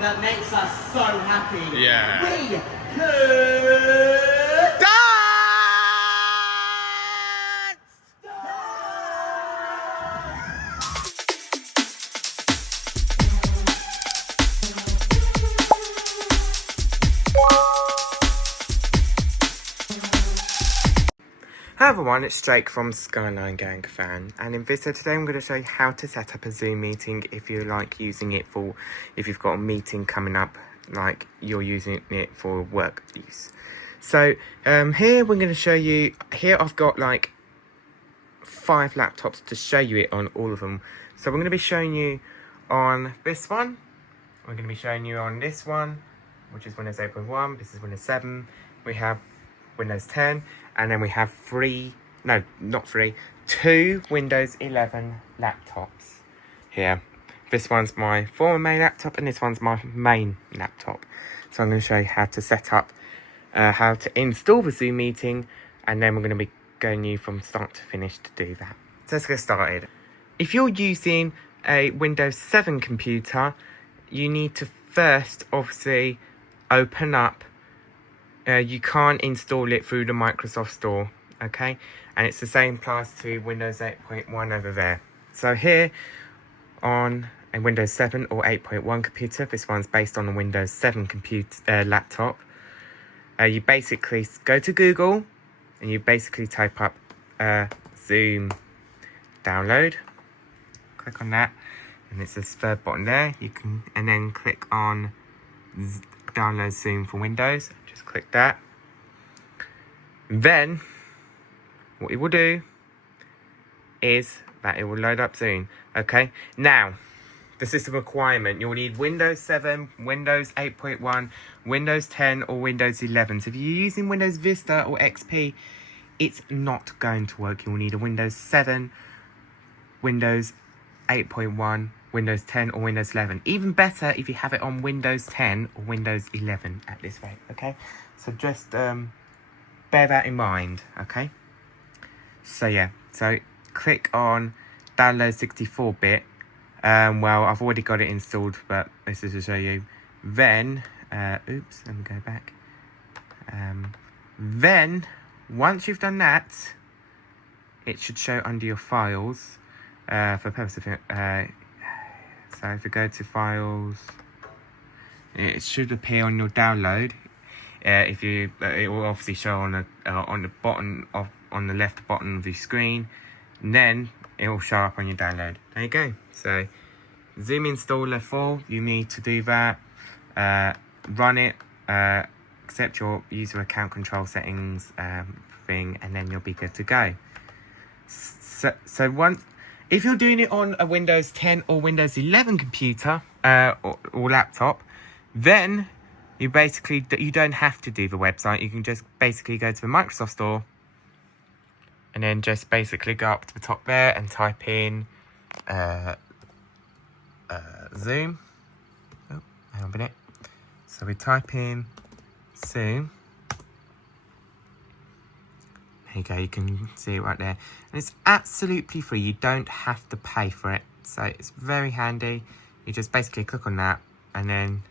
that makes us so happy. Yeah. We could Dance! Hi everyone, it's Jake from Skyline Gang Fan, and in this video today I'm going to show you how to set up a Zoom meeting if you like using it for, if you've got a meeting coming up, like you're using it for work use. So here we're going to show you, here I've got like 5 laptops to show you it on all of them. So we're going to be showing you on this one, we're going to be showing you on this one, which is Windows 8.1, this is Windows 7, we have Windows 10, and then we have 2 Windows 11 laptops here. This one's my former main laptop and this one's my main laptop. So I'm going to show you how to set up, how to install the Zoom meeting, and then we're going to be going you from start to finish to do that. So let's get started. If you're using a Windows 7 computer, you need to first obviously open up. You can't install it through the Microsoft Store, okay? And it's the same applies to Windows 8.1 over there. So here on a Windows 7 or 8.1 computer, this one's based on a Windows 7 laptop. You basically go to Google and you basically type up Zoom download. Click on that, and it's this third button there. You can, and then click on download Zoom for Windows. Just click that. Then what it will do is that it will load up Zoom. Okay, now the system requirement, you'll need Windows 7, Windows 8.1, Windows 10 or Windows 11. So if you're using Windows Vista or XP, it's not going to work. You'll need a Windows 7, Windows 8.1, Windows 10 or Windows 11. Even better if you have it on Windows 10 or Windows 11 at this rate, okay? So just bear that in mind, okay? So yeah, so click on download 64-bit. Well, I've already got it installed, but this is to show you. Then, oops, let me go back. Then, once you've done that, it should show under your files. For the purpose of it, so if you go to files, it should appear on your download. If you, it will obviously show on the bottom of on the left bottom of the screen. And then it will show up on your download. There you go. So Zoom installer 4, you need to do that. Run it. Accept your user account control settings thing, and then you'll be good to go. So once. If you're doing it on a Windows 10 or Windows 11 computer or laptop, then you don't have to do the website. You can just basically go to the Microsoft Store and then just basically go up to the top there and type in Zoom. Oh, hang on a minute. So we type in Zoom. There you go, you can see it right there. And it's absolutely free, you don't have to pay for it. So it's very handy. You just basically click on that and then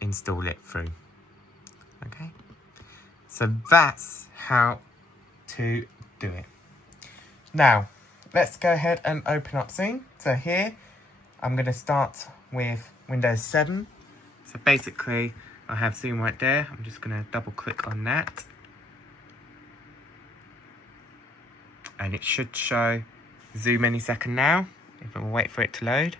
install it through. Okay, so that's how to do it. Now, let's go ahead and open up Zoom. So here, I'm going to start with Windows 7. So basically, I have Zoom right there. I'm just going to double click on that. And it should show Zoom any second now. If we'll wait for it to load.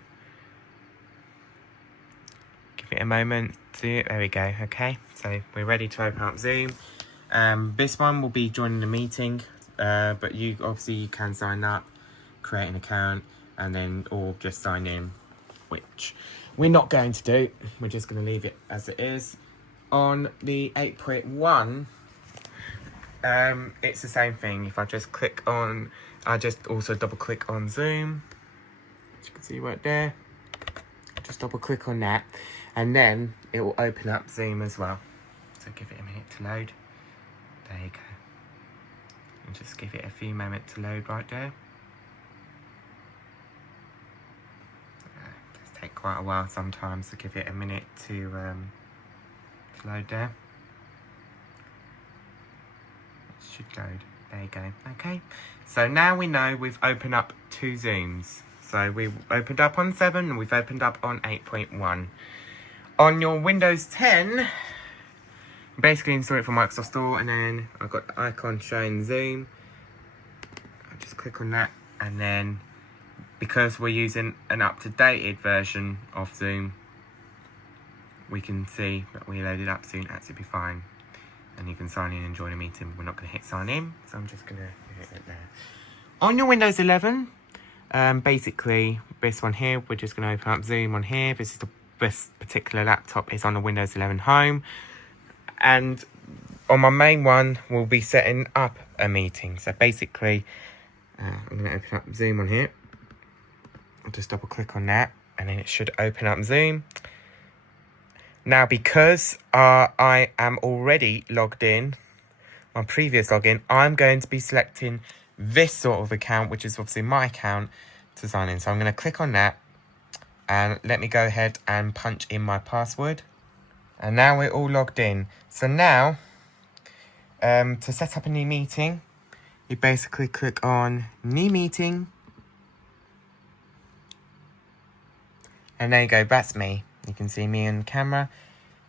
Give it a moment to, there we go, okay. So we're ready to open up Zoom. This one will be joining the meeting, but you can sign up, create an account, and then or just sign in, which we're not going to do. We're just going to leave it as it is. On the 8.1, it's the same thing. If I just click on, I just also double click on Zoom, as you can see right there. Just double click on that, and then it will open up Zoom as well. So give it a minute to load. There you go. And just give it a few moments to load right there. Just take quite a while sometimes, so give it a minute to load there. It should load. There you go. Okay. So now we know we've opened up 2 Zooms. So we've opened up on 7 and we've opened up on 8.1. On your Windows 10, basically install it from Microsoft Store, and then I've got the icon showing Zoom. I'll just click on that, and then because we're using an up-to-date version of Zoom, we can see that we loaded up soon, absolutely fine. And you can sign in and join a meeting. We're not going to hit sign in, so I'm just going to hit it there. On your Windows 11, basically this one here, we're just going to open up Zoom on here. This particular laptop is on the Windows 11 Home. And on my main one, we'll be setting up a meeting. So basically, I'm going to open up Zoom on here. I'll just double click on that, and then it should open up Zoom. Now, because I am already logged in, my previous login, I'm going to be selecting this sort of account, which is obviously my account, to sign in. So I'm going to click on that, and let me go ahead and punch in my password. And now we're all logged in. So now, to set up a new meeting, you basically click on New Meeting. And there you go, that's me. You can see me on camera.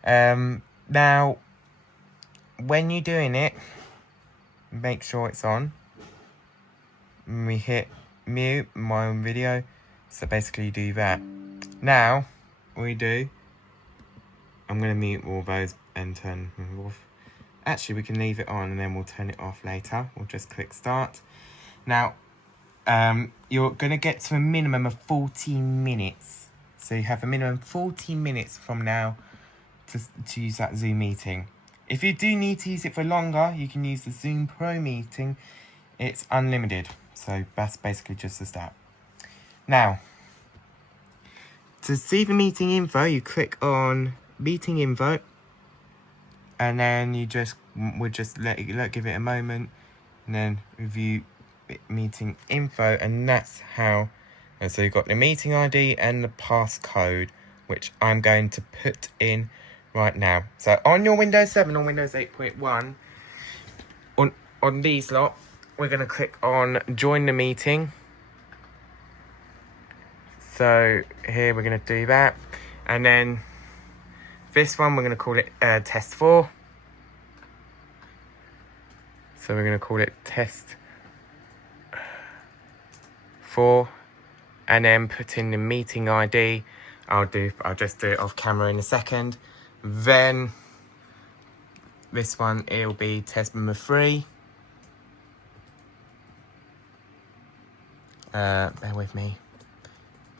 Now, when you're doing it, make sure it's on. We hit mute my own video. So basically you do that. Now, what we do, I'm going to mute all those and turn them off. Actually, we can leave it on and then we'll turn it off later. We'll just click start. Now, you're going to get to a minimum of 14 minutes. So you have a minimum 14 minutes from now to use that Zoom meeting. If you do need to use it for longer, you can use the Zoom Pro meeting. It's unlimited. So that's basically just the start. Now, to see the meeting info, you click on meeting info. And then you we'll just give it a moment. And then review meeting info. And that's how. And so you've got the meeting ID and the passcode, which I'm going to put in right now. So on your Windows 7 or Windows 8.1, on these lot, we're going to click on join the meeting. So here we're going to do that. And then this one, we're going to call it test 4. So we're going to call it test 4. And then put in the meeting ID. I'll just do it off camera in a second. Then this one, it'll be test number 3. Bear with me.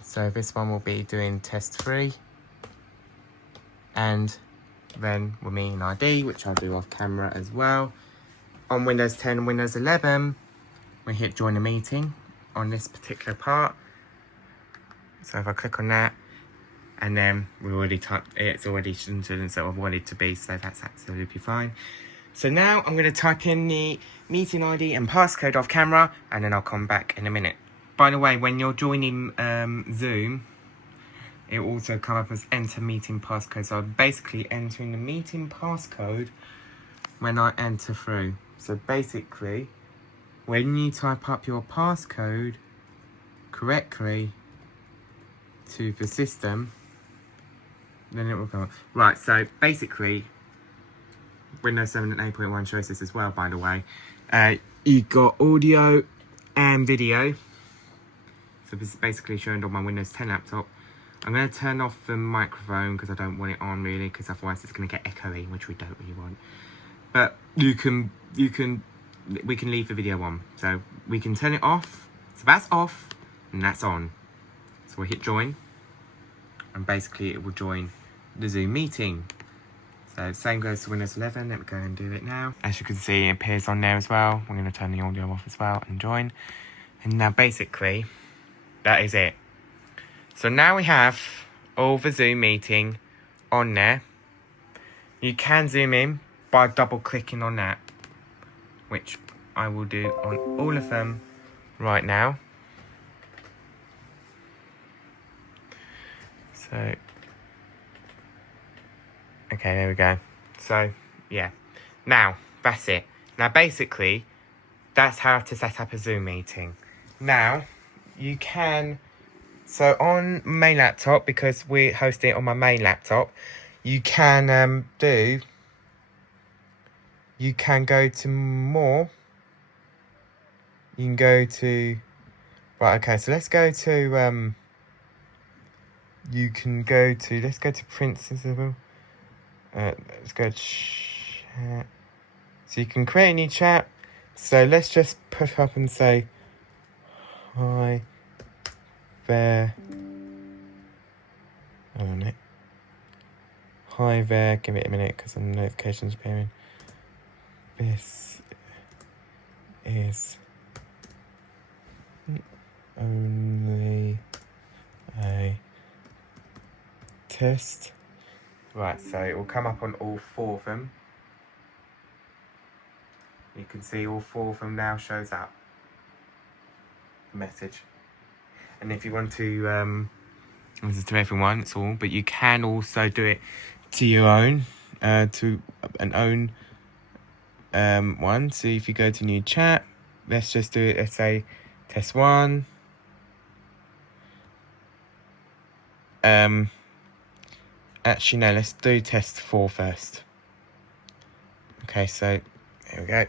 So this one will be doing test 3. And then with meeting ID, which I'll do off camera as well. On Windows 10 and Windows 11, we hit join the meeting on this particular part. So if I click on that, and then we already typed, it's already shunted and so I want it to be, so that's absolutely fine. So now I'm going to type in the meeting ID and passcode off camera, and then I'll come back in a minute. By the way, when you're joining Zoom, it will also come up as enter meeting passcode. So I'm basically entering the meeting passcode when I enter through. So basically, when you type up your passcode correctly to the system, then it will go. Right, so basically, Windows 7 and 8.1 shows this as well, by the way. You've got audio and video. So this is basically showing on my Windows 10 laptop. I'm going to turn off the microphone because I don't want it on really, because otherwise it's going to get echoey, which we don't really want. But we can leave the video on. So we can turn it off. So that's off and that's on. So we hit join, and basically it will join the Zoom meeting. So same goes to Windows 11. Let me go and do it now. As you can see, it appears on there as well. We're going to turn the audio off as well and join. And now basically, that is it. So now we have all the Zoom meeting on there. You can zoom in by double clicking on that, which I will do on all of them right now. So So, okay, there we go. So, yeah. Now, that's it. Now, basically, that's how to set up a Zoom meeting. Now, you can... So, on my laptop, because we're hosting it on my main laptop, you can You can go to more. You can go to... Right, okay, so let's go to... You can go to... Let's go to Principal. Let's go to chat. So you can create a new chat. So let's just put up and say, hi there. Hold on a minute. Hi there. Give it a minute because the notifications appearing. This is only a test. Right, so it will come up on all 4 of them. You can see all 4 of them now shows up. Message. And if you want to, this is to everyone, it's all, but you can also do it to your own, to an own one. So if you go to new chat, let's just do it, let's say test 1. Actually, no, let's do test 4 first. Okay, so here we go.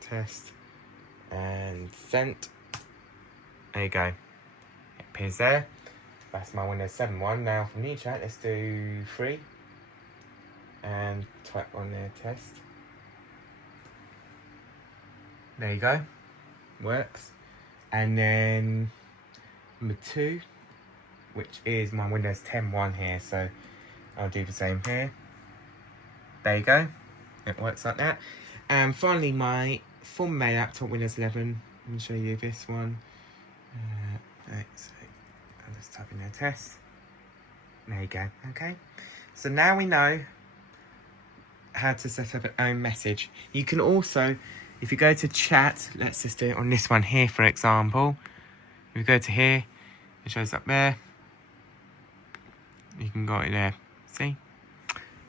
Test and sent. There you go. It appears there. That's my Windows 7 one. Now from new chat, let's do 3. And type on there test. There you go. Works. And then number 2, which is my Windows 10 one here. So I'll do the same here. There you go. It works like that. And finally, my from my laptop, Windows 11. Let me show you this one. Right, so I'll just type in their test. There you go. Okay. So now we know how to set up an own message. You can also, if you go to chat, let's just do it on this one here, for example. If you go to here, it shows up there. You can go in there. See?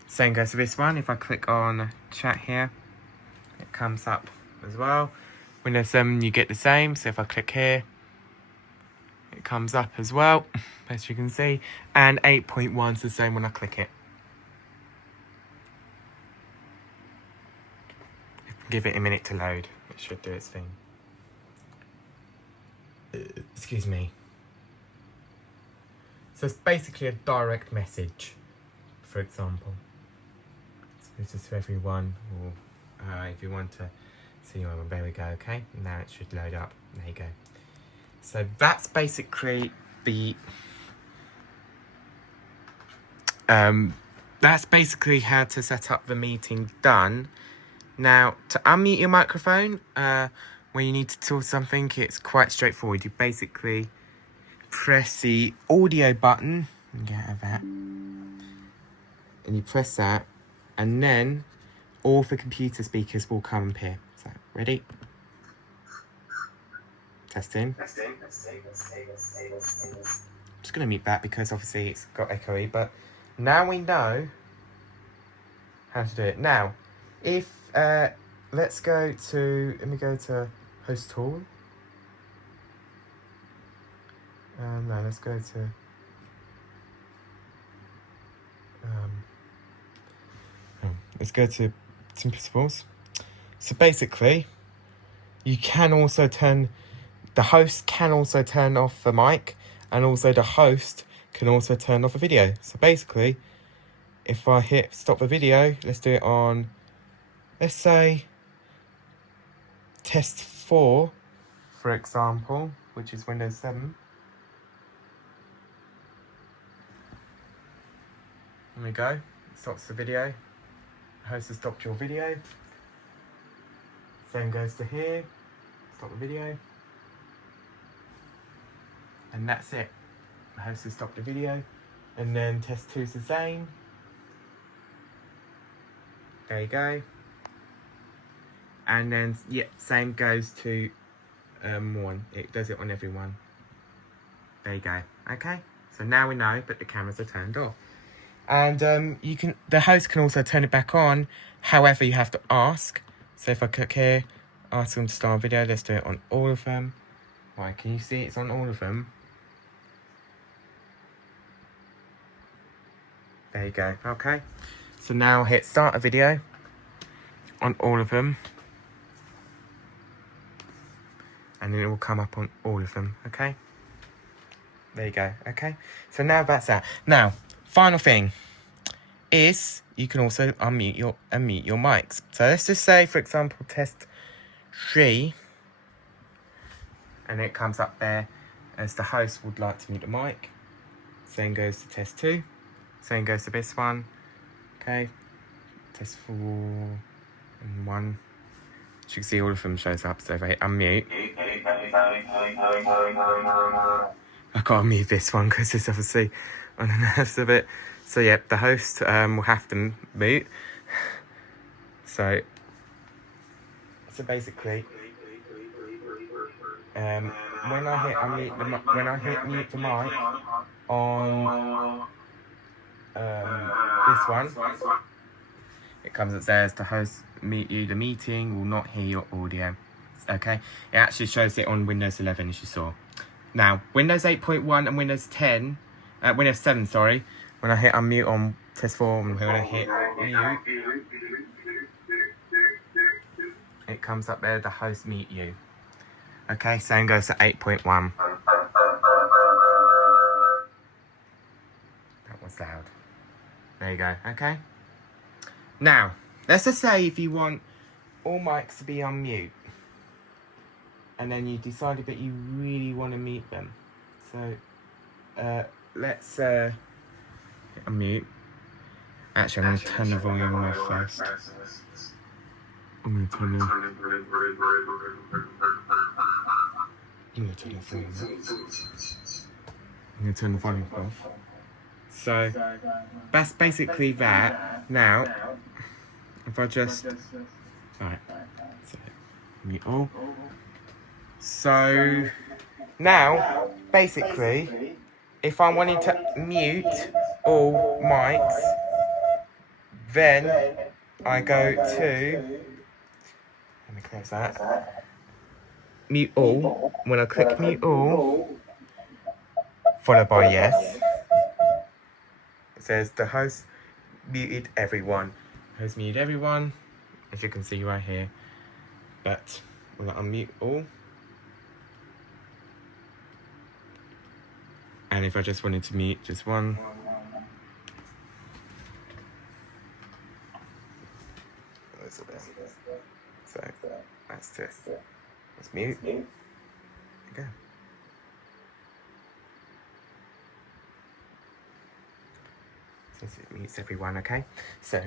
Same goes to this one. If I click on chat here, it comes up as well. Windows 7, you get the same. So if I click here, it comes up as well, as you can see. And 8.1 is the same when I click it. Give it a minute to load. It should do its thing. Excuse me. So it's basically a direct message, for example. So this is for everyone, or if you want to see one, there we go, okay? Now it should load up. There you go. So that's basically the that's basically how to set up the meeting done. Now, to unmute your microphone when you need to talk something, it's quite straightforward. You basically press the audio button and get out of that, and you press that, and then all the computer speakers will come up here. So, ready? Testing. Just going to mute that because obviously it's got echoey, but now we know how to do it. Now, if, let's go to, let me go to host tool. No, let's go to, let's go to principles. So basically, you can also turn, the host can also turn off the mic, and also the host can also turn off the video. So basically, if I hit stop the video, let's do it on, let's say, test 4, for example, which is Windows 7. There we go. It stops the video. The host has stopped your video. Same goes to here. Stop the video. And that's it. The host has stopped the video. And then test 2 is the same. There you go. And then, yeah, same goes to 1. It does it on everyone. There you go. Okay. So now we know, but the cameras are turned off. And the host can also turn it back on. However, you have to ask. So if I click here, ask them to start a video. Let's do it on all of them. Right, can you see it's on all of them? There you go. Okay. So now hit start a video on all of them. And then it will come up on all of them. Okay. There you go. Okay. So now that's that. Now, final thing is you can also unmute your mics. So let's just say, for example, test 3, and it comes up there as the host would like to mute the mic. Same goes to test 2. Same goes to this one. Okay. Test 4 and 1. As you can see, all of them shows up. So if I hit unmute, I can't mute this one because it's obviously on the nerves of it. So yeah, the host will have to mute. So basically, when I hit unmute mute the mic on this one, it comes up there as the host mute you. The meeting will not hear your audio. Okay, it actually shows it on Windows 11 as you saw. Now, Windows 8.1 and Windows 7, sorry. When I hit unmute on test 4, and when I hit mute, it comes up there, the host mute you. Okay, same goes to 8.1. That was loud. There you go, okay? Now, let's just say if you want all mics to be on mute, and then you decided that you really want to mute them. So, let's unmute. Actually, I'm going to turn the volume off first. I'm going to turn the volume off. So, that's basically that. Now, if I just... Alright. So, mute all. So, now, basically, if I wanted to mute all mics, then I go to, let me close that, mute all. When I click mute all, followed by yes, it says the host muted everyone. Host muted everyone, as you can see right here. But when I unmute all, and if I just wanted to mute just one, so that's this. Let's mute. Okay. Since it mutes everyone, okay? So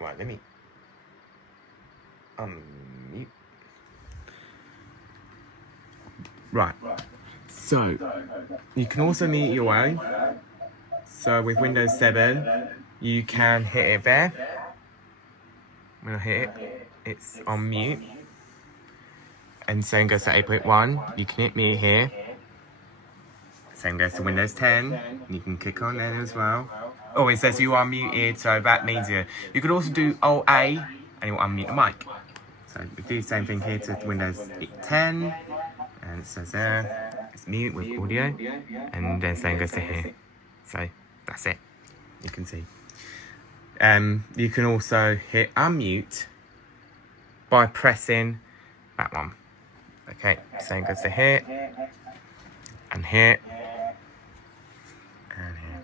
right, let me unmute. Right, so you can also mute your own. So with Windows 7, you can hit it there. When I hit it, it's on mute. And same goes to 8.1. You can hit mute here. Same goes to Windows 10. You can click on there as well. Oh, it says you are muted, so that means you can also do Alt-A and it will unmute the mic. So we do the same thing here to Windows 10. And it says there, it's mute with audio, and then same goes to here. So that's it. You can see. You can also hit unmute by pressing that one. Okay, same goes to here, and here, and here.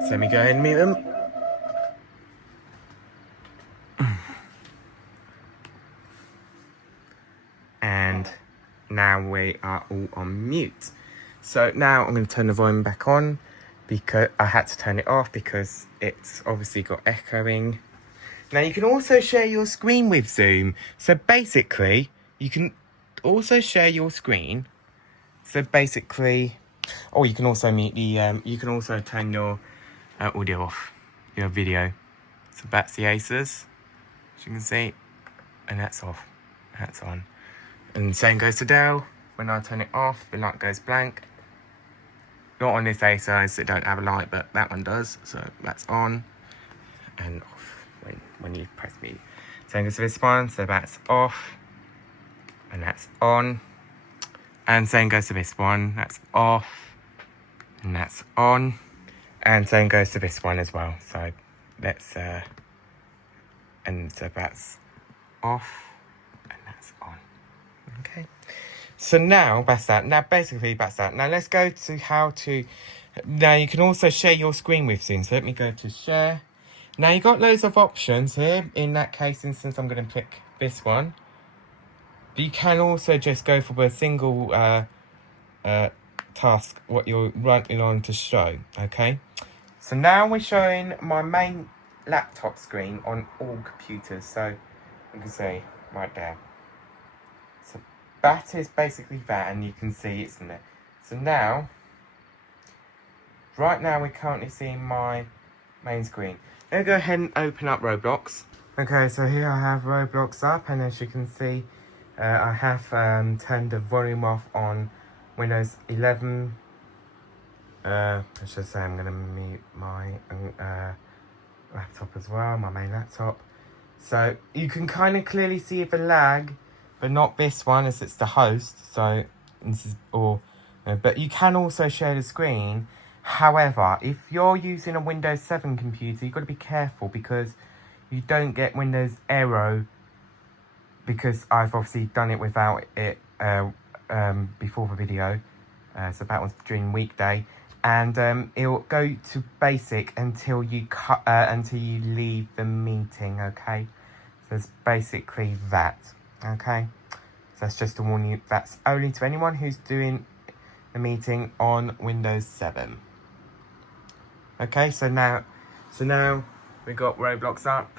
So let me go ahead and mute them. And now we are all on mute. So now I'm going to turn the volume back on because I had to turn it off because it's obviously got echoing. Now you can also share your screen with Zoom. So basically, you can also share your screen. So basically, or you can also mute the, you can also turn your audio off, your video. So that's the Acers, as you can see, and that's off, that's on. And same goes to Dell. When I turn it off, the light goes blank. Not on this Acer, as it don't have a light, but that one does. So that's on and off when you press mute. Same goes to this one, so that's off and that's on. And same goes to this one, that's off and that's on. And same goes to this one as well. So let's and so that's off and that's on. Okay. So now that's that. Now basically that's that. Now let's go to how to. Now you can also share your screen with Zoom. So let me go to share. Now you got loads of options here. In that case, instance, I'm going to pick this one. But you can also just go for a single task what you're running on to show. Okay. So now we're showing my main laptop screen on all computers. So you can see right there. So that is basically that, and you can see it's in there. So now, right now we're currently seeing my main screen. Let me go ahead and open up Roblox. Okay, so here I have Roblox up, and as you can see, I have turned the volume off on Windows 11. I should say I'm going to mute my laptop as well, my main laptop. So you can kind of clearly see the lag, but not this one as it's the host. So this is but you can also share the screen. However, if you're using a Windows 7 computer, you've got to be careful because you don't get Windows Aero, because I've obviously done it without it before the video. So that was during weekday. And it'll go to basic until you leave the meeting, okay? So it's basically that, okay? So that's just to warn you, that's only to anyone who's doing a meeting on Windows 7. Okay, so now we got Roblox up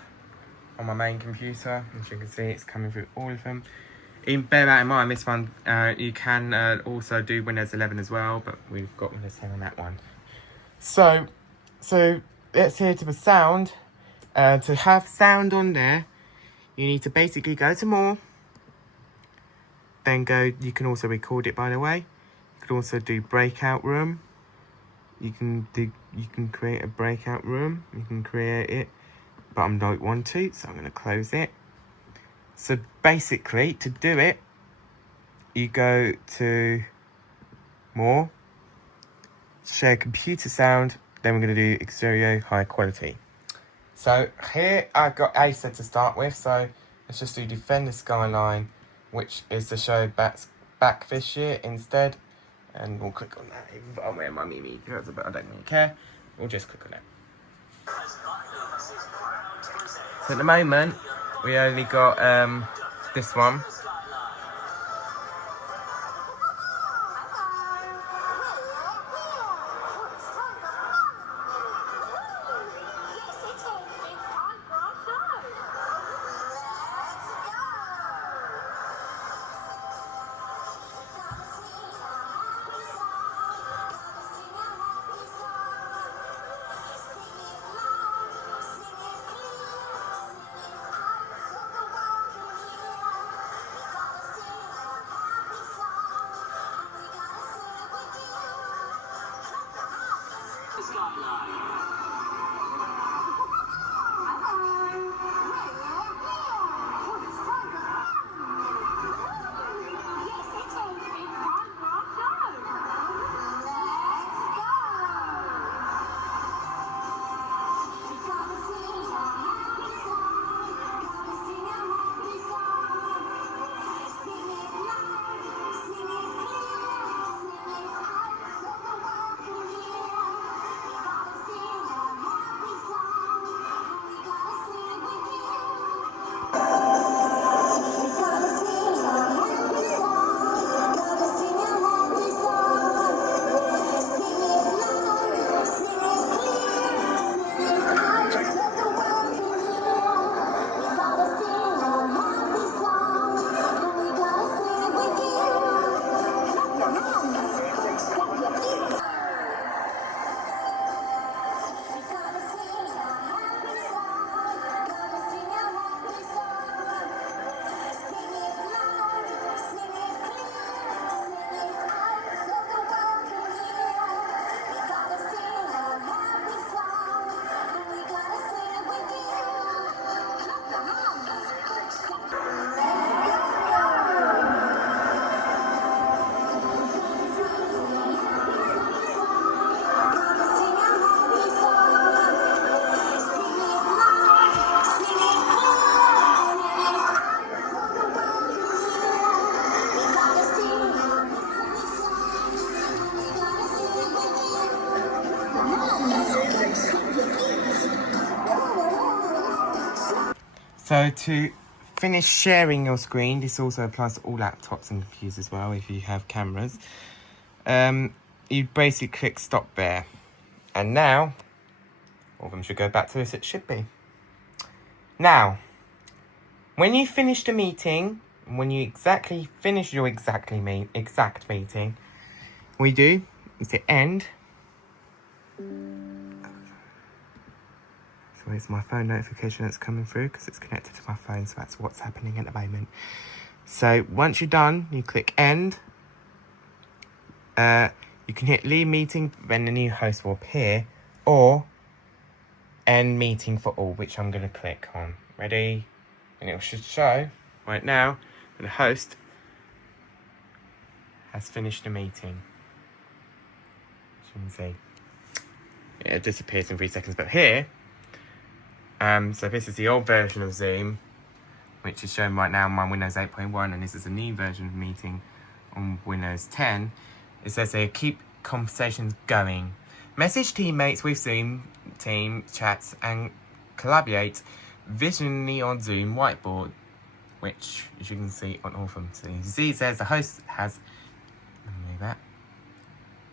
on my main computer. As you can see, it's coming through all of them. Bear that in mind, this one, you can also do Windows 11 as well, but we've got Windows 10 on that one. So let's hear to the sound. To have sound on there, you need to basically go to more. Then you can also record it, by the way. You can also do breakout room. You can create a breakout room. You can create it, but I don't want to, so I'm going to close it. So basically, to do it, you go to more, share computer sound, then we're going to do exterior high quality. So here I've got Acer to start with, so let's just do Defender Skyline, which is to show back this year instead. And we'll click on that, even though I'm wearing my Mimi, but I don't really care. We'll just click on it. So at the moment, we only got this one. So to finish sharing your screen, this also applies to all laptops and computers as well if you have cameras. You basically click stop there. And now, all of them should go back to as it should be. Now, when you finish the meeting, when you finish your exact meeting, what you do is hit end. So it's my phone notification that's coming through because it's connected to my phone, so that's what's happening at the moment. So once you're done, you click end. You can hit leave meeting, then the new host will appear, or end meeting for all, which I'm going to click on. Ready? And it should show right now that the host has finished the meeting. As you can see, it disappears in 3 seconds, but here, so this is the old version of Zoom, which is shown right now on my Windows 8.1, and this is a new version of meeting on Windows 10. It says here, keep conversations going. Message teammates with Zoom team chats and collaborate visually on Zoom whiteboard, which, as you can see on all of them. So you can see it says the host has,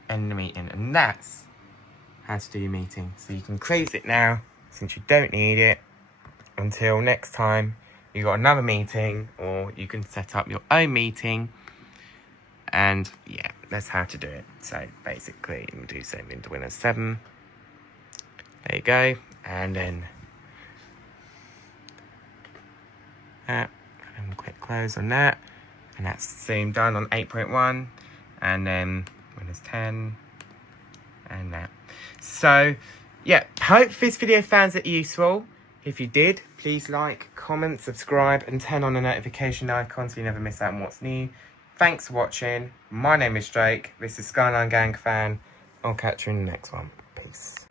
end the meeting, and that's how to do your meeting. So you can close it now, since you don't need it, until next time you got another meeting, or you can set up your own meeting. And yeah, that's how to do it. So basically, we'll do same into Windows 7. There you go. And then that. And we'll click close on that. And that's same done on 8.1. And then Windows 10. And that. So yeah, hope this video found it useful. If you did, please like, comment, subscribe, and turn on the notification icon so you never miss out on what's new. Thanks for watching. My name is Drake. This is Skyline Gang Fan. I'll catch you in the next one. Peace.